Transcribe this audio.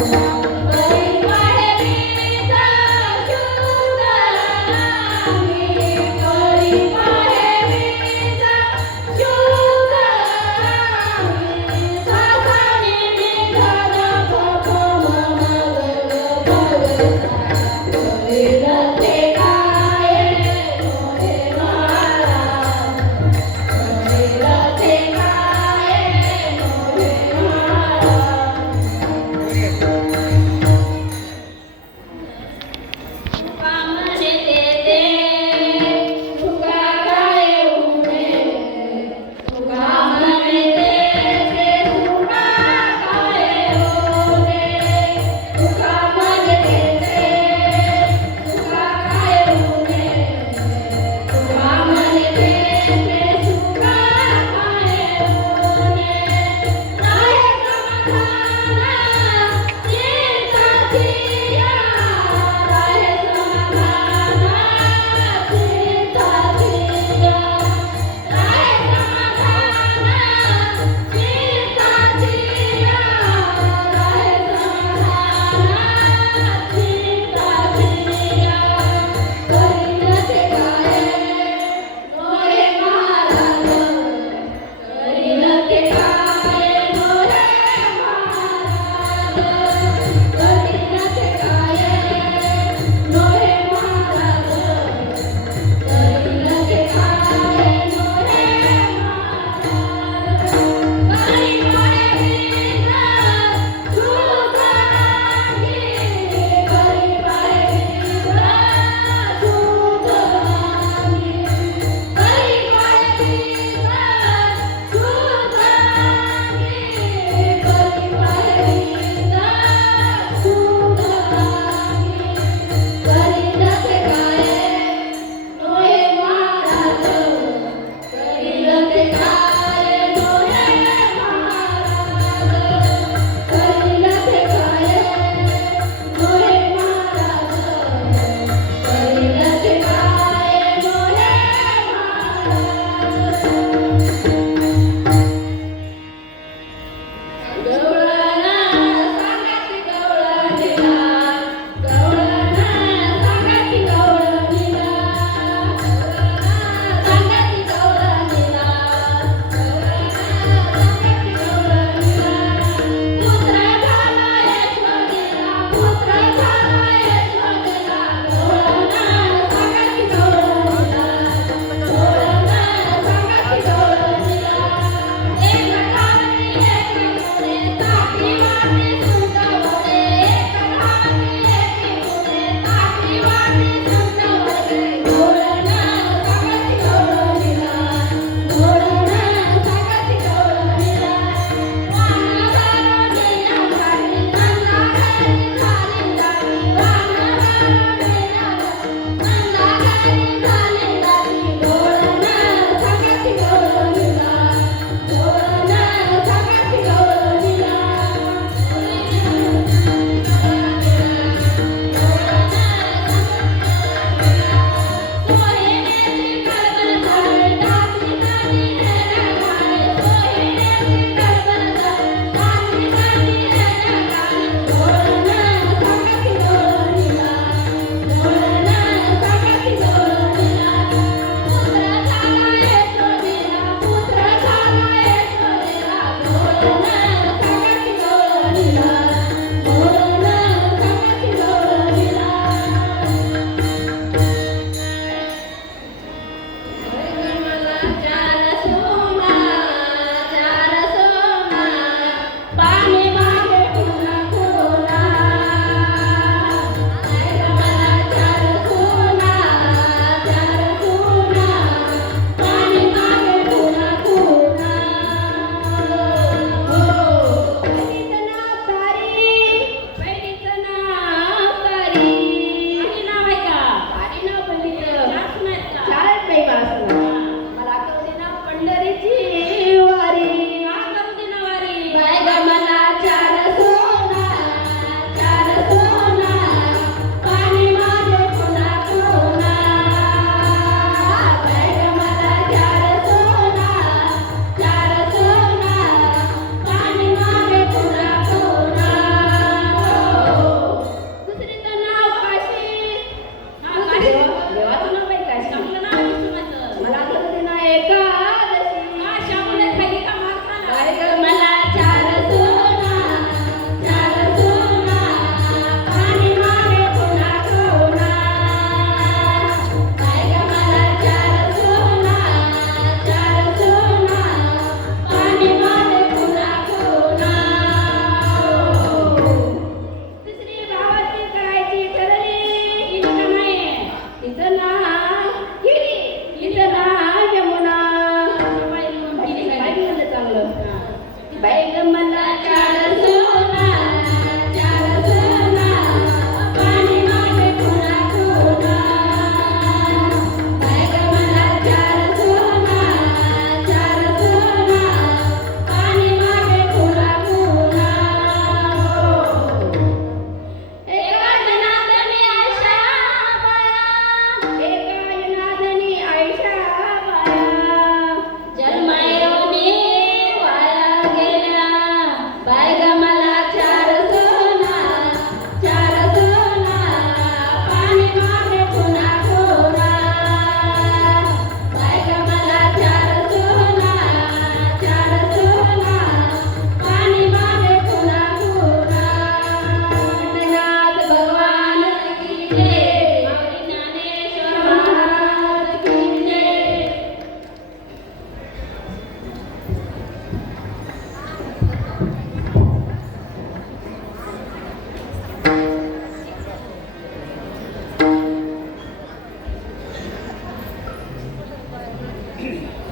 कधी 何?